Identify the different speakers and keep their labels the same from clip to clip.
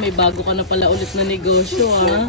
Speaker 1: may bago ka na pala ulit na negosyo, ha?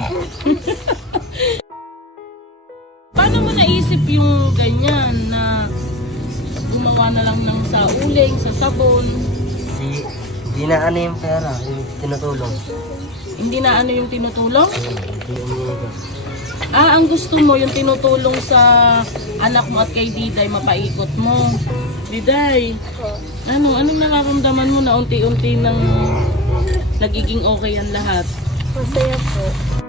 Speaker 1: Paano mo naisip yung ganyan na gumawa na lang ng sa uling, sa sabon?
Speaker 2: Di na ano yung pera, yung tinutulong.
Speaker 1: Hindi na ano yung tinutulong?
Speaker 2: Hindi umiigot.
Speaker 1: Ah, ang gusto mo yung tinutulong sa anak mo at kay Diday, mapaikot mo. Diday, anong nararamdaman mo na unti-unti nang nagiging okay ang lahat?
Speaker 3: Masaya po.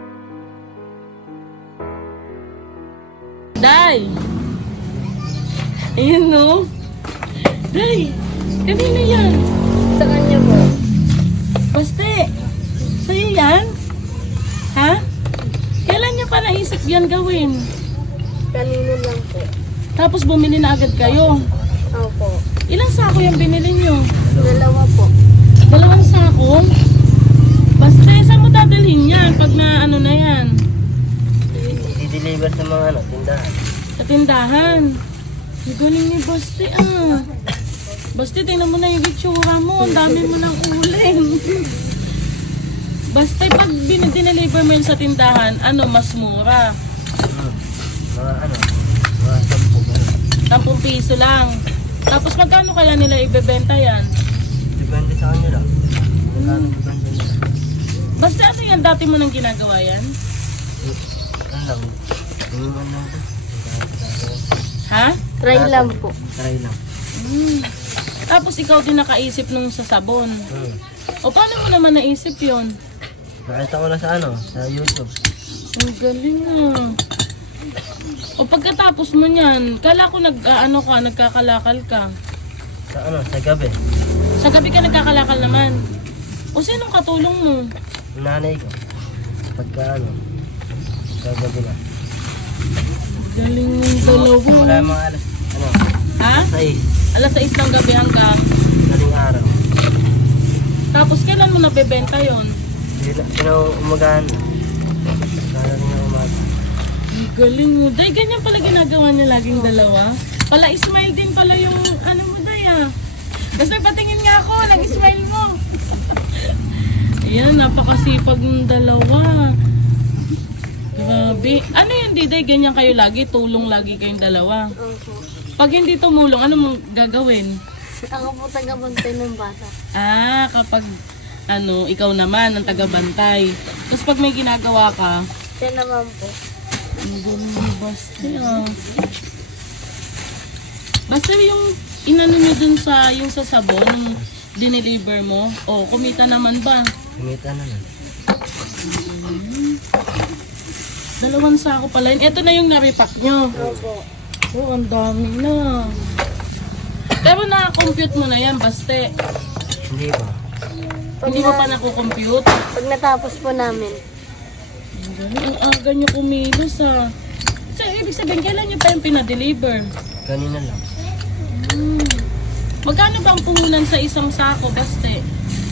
Speaker 1: Day! Ayun no? Day! Kanina yan?
Speaker 3: Sa kanya po.
Speaker 1: Baste! Sa'yo yan? Ha? Kailan niya pa naisip yan gawin?
Speaker 3: Kanino lang po.
Speaker 1: Tapos bumili na agad kayo.
Speaker 3: Opo.
Speaker 1: Ilang sako yung binili niyo?
Speaker 3: 2 po.
Speaker 1: 2 sako? Baste, saan mo dadalhin yan pag na ano na yan?
Speaker 2: I-deliver sa mga tindahan.
Speaker 1: Sa tindahan. Ang galing ni Baste ah. Baste, tingnan mo na yung itsura mo. Ang dami mo ng uling. Baste, pag dineliver mo yun sa tindahan, mas mura.
Speaker 2: Mga 10
Speaker 1: 10 piso lang. Tapos magkano kaya nila ibebenta yan?
Speaker 2: Depende sa kanila. Magkano depende nila.
Speaker 1: Baste, ano yan? Dati mo nang ginagawa yan?
Speaker 2: Ano lang. Yung ano.
Speaker 1: Ha?
Speaker 3: Try lang po.
Speaker 2: Try lang.
Speaker 1: Tapos ikaw din nakaisip nung sa sabon. O paano mo naman naisip yon?
Speaker 2: Nakita ko na sa YouTube.
Speaker 1: Ang galing ah. O pagkatapos mo niyan, kala ko nagkakalakal ka.
Speaker 2: Sa gabi.
Speaker 1: Sa gabi ka nagkakalakal naman. O sinong katulong mo?
Speaker 2: Yung nanay ko. Pagka sa gabi na.
Speaker 1: Galing ng dalawa.
Speaker 2: Wala yung mga alas,
Speaker 1: Ha?
Speaker 2: 6.
Speaker 1: Alas 6 ng gabi hanggang.
Speaker 2: Galing araw.
Speaker 1: Tapos kailan mo nabebenta yon?
Speaker 2: Umagahan na. Kala rin ang umaga.
Speaker 1: Ang galing mo. Day, ganyan pala ginagawa niya laging dalawa. Pala smile din pala yung mo Day ah. Basta patingin nga ako, nag-smile mo. Ayan, napakasipag ng dalawa. Grabe. Ano yun, Diday? Ganyan kayo lagi? Tulong lagi kayong dalawa?
Speaker 3: Opo.
Speaker 1: Pag hindi tumulong, ano mong gagawin?
Speaker 3: Ako po taga-bantay ng bata.
Speaker 1: Ah, kapag ikaw naman ang tagabantay. Tapos pag may ginagawa ka,
Speaker 3: Siya naman po.
Speaker 1: ang galing ni Basti ah. Basta yung inano nyo dun yung sa sabon, yung dineliver mo, kumita naman ba?
Speaker 2: Kumita naman.
Speaker 1: 2 sako pala yun. Ito na yung naripack nyo.
Speaker 3: Opo.
Speaker 1: Oh, ang dami na. Pero na-compute mo na yan, Baste.
Speaker 2: Hindi ba?
Speaker 1: Hindi mo pa nakukompute?
Speaker 3: Pag natapos po namin,
Speaker 1: Ang galing, ang aga nyo kumilos ah. So, ibig sabihin, kailan nyo pa yung pinadeliver?
Speaker 2: Kanina lang.
Speaker 1: Magkano ba ang puhunan sa isang sako, Baste?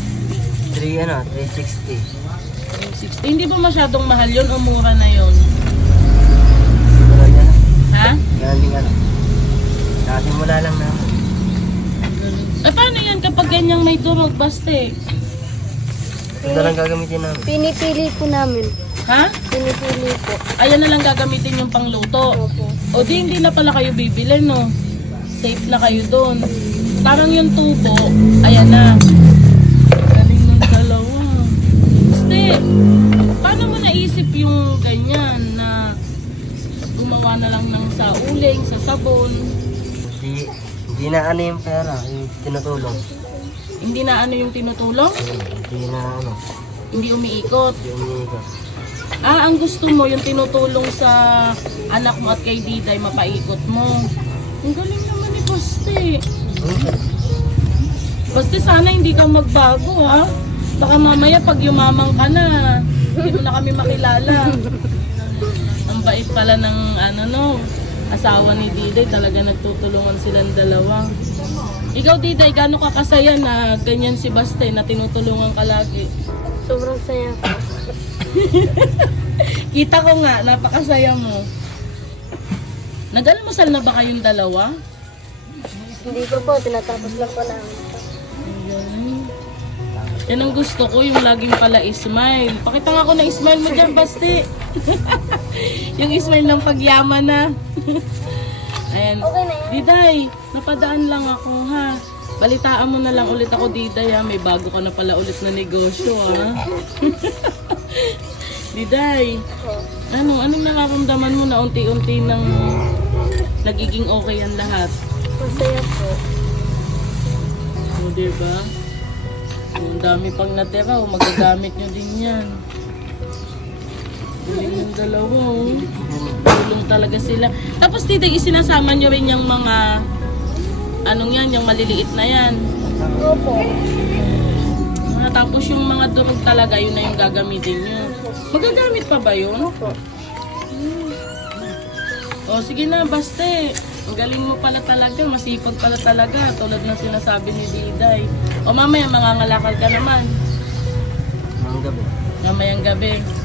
Speaker 2: 360.
Speaker 1: 60. Hindi ba masyadong mahal yun o mura na yun?
Speaker 2: Wala yan.
Speaker 1: Ha?
Speaker 2: Galing Nakasimula lang naman.
Speaker 1: Paano yan kapag ganyang may durog, Baste?
Speaker 2: Ito lang gagamitin namin.
Speaker 3: pinipili po namin.
Speaker 1: Ha?
Speaker 3: Pinipili po.
Speaker 1: Ayan na lang gagamitin yung pangluto.
Speaker 3: Opo.
Speaker 1: O di hindi na pala kayo bibili, no? Safe na kayo doon. Parang yung tubo, ayan na. Galing ng dalawa. Baste, paano mo naisip yung ganyan na gumawa na lang ng sa uling, sa sabon?
Speaker 2: Hindi na ano yung pera, yung tinutulong.
Speaker 1: Hindi na ano yung tinutulong?
Speaker 2: Hindi na
Speaker 1: Hindi umiikot.
Speaker 2: hindi umiigot.
Speaker 1: Ah, ang gusto mo yung tinutulong sa anak mo at kay Diday, mapaikot mo. Ang galing naman ni Baste. Baste, sana hindi ka magbago ha. Baka mamaya pag yumamang ka na, hindi mo na kami makilala. Ang bait pala ng asawa ni Diday, talaga nagtutulungan silang dalawa. Ikaw Diday, gaano ka kasaya na ganyan si Baste na tinutulungan ka lagi?
Speaker 3: Sobrang saya po.
Speaker 1: Kita ko nga, napakasaya mo. Nag-almusal na ba kayong dalawa?
Speaker 3: Hindi ko po, tinatapos lang po namin.
Speaker 1: Ang galing. Yan ang gusto ko, yung laging pala smile. Pakita nga ako na smile mo dyan, Basti. Yung smile ng pagyaman na. Ayan.
Speaker 3: Okay na yan.
Speaker 1: Diday, napadaan lang ako ha. Balitaan mo na lang ulit ako, Diday ha. May bago ka na pala ulit na negosyo ha. Diday, anong nararamdaman mo na unti-unti nang nagiging okay ang lahat?
Speaker 3: Masaya po.
Speaker 1: O, diba? Ang dami pang natira, magagamit nyo din yan. Galing yung dalawa, oh. Tulong talaga sila. Tapos dito, isinasama nyo rin yung mga, anong yan, yung maliliit na yan.
Speaker 3: Opo.
Speaker 1: Tapos yung mga durog talaga, yun na yung gagamitin nyo. Magagamit pa ba yun?
Speaker 3: Opo.
Speaker 1: O, sige na, Baste. Ang galing mo pala talaga, masipag pala talaga, tulad ng sinasabi ni Diday. O mamaya, mangangalakal ka naman.
Speaker 2: Ang gabi.
Speaker 1: Mamayang gabi.